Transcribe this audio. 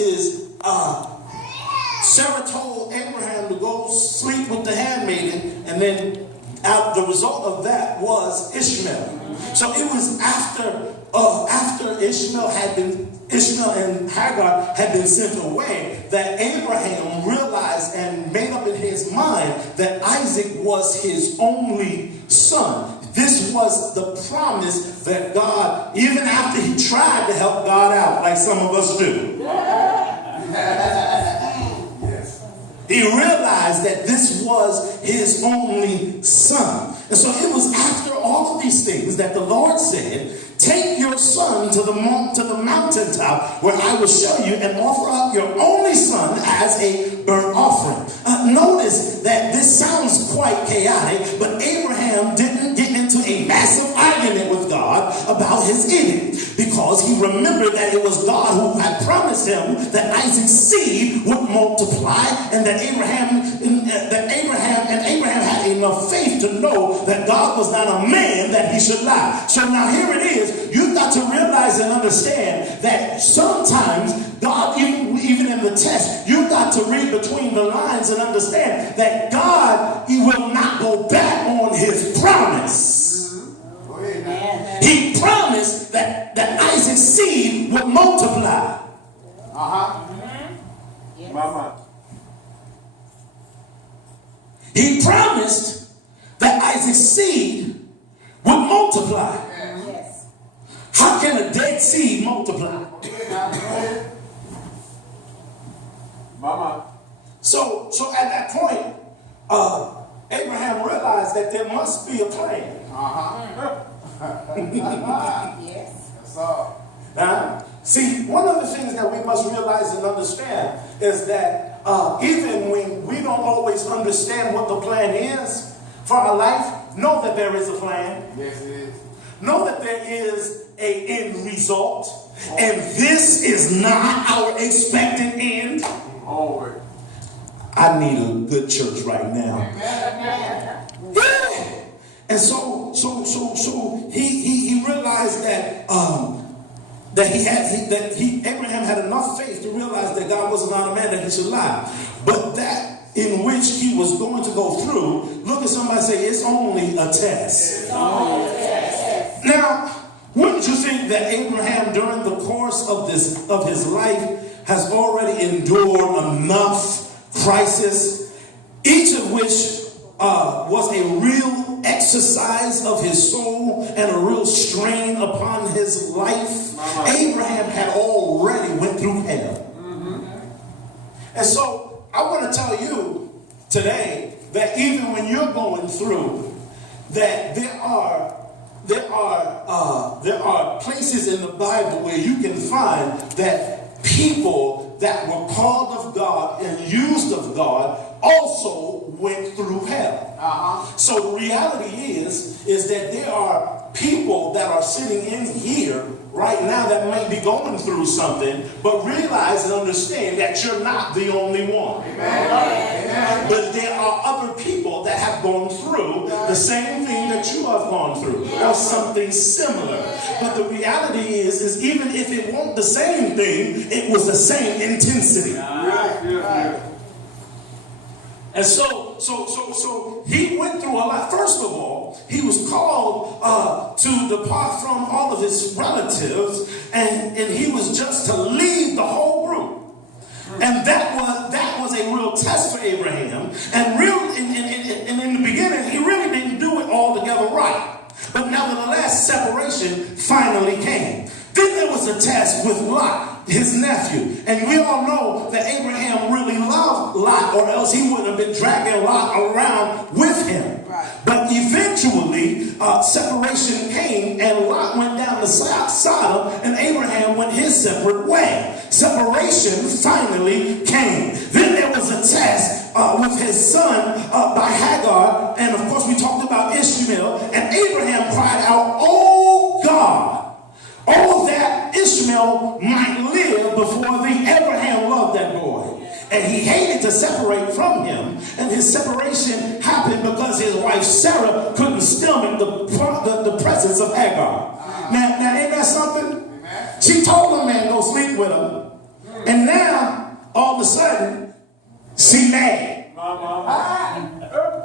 is Sarah told Abraham to go sleep with the handmaiden, and then the result of that was Ishmael. So it was after Ishmael and Hagar had been sent away that Abraham realized and made up in his mind that Isaac was his only son. This was the promise that God, even after he tried to help God out, like some of us do, he realized that this was his only son. And so it was after all of these things that the Lord said, take your son to the mountaintop where I will show you, and offer up your only son as a burnt offering. Notice that this sounds quite chaotic, but Abraham didn't get into a massive argument with God about his giving, because he remembered that it was God who had promised him that Isaac's seed would multiply, and that Abraham had enough faith to know that God was not a man that he should lie. So now here it is. You've got to realize and understand that sometimes God, even in the test, you've got to read between the lines and understand that God, he will not go back on his promise. He promised that Isaac's seed would multiply. Mama. He promised that Isaac's seed would multiply. Yes. How can a dead seed multiply? Mama. So at that point, Abraham realized that there must be a plan. Yes. That's all. See, one of the things that we must realize and understand is that even when we don't always understand what the plan is for our life, know that there is a plan. Yes, it is. Know that there is an end result. And this is not our expected end. Onward. I need a good church right now. Yeah. And so he realized that Abraham had enough faith to realize that God was not a man that he should lie. But that in which he was going to go through, look at somebody and say, it's only a test. Now, wouldn't you think that Abraham, during the course of his life, has already endured enough crisis, each of which was a real exercise of his soul and a real strain upon his life? Abraham had already went through hell. And so I want to tell you today that even when you're going through, that there are places in the Bible where you can find that people that were called of God and used of God also went through hell. So the reality is that there are people that are sitting in here right now that might be going through something, but realize and understand that you're not the only one. Amen. But there are other people that have gone through the same thing that you have gone through, or something similar. But the reality is even if it wasn't the same thing, it was the same intensity. And so he went through a lot. First of all, he was called to depart from all of his relatives, and he was just to leave the whole group. And that was a real test for Abraham. And in the beginning, he really didn't do it all together right. But nevertheless, separation finally came. Then there was a test with Lot, his nephew. And we all know that Abraham really loved Lot, or else he wouldn't have been dragging Lot around with him. But eventually, separation came, and Lot went down to Sodom, and Abraham went his separate way. Separation finally came. Then there was a test with his son by Hagar, and of course we talked about Ishmael, and Abraham cried out, "Oh God, oh that Ishmael might live before thee." Abraham loved that boy, and he hated to separate from him, and his separation happened because his wife Sarah couldn't stomach the presence of Hagar. Now ain't that something? She told the man go sleep with him, and And now, all of a sudden, she mad. Mama.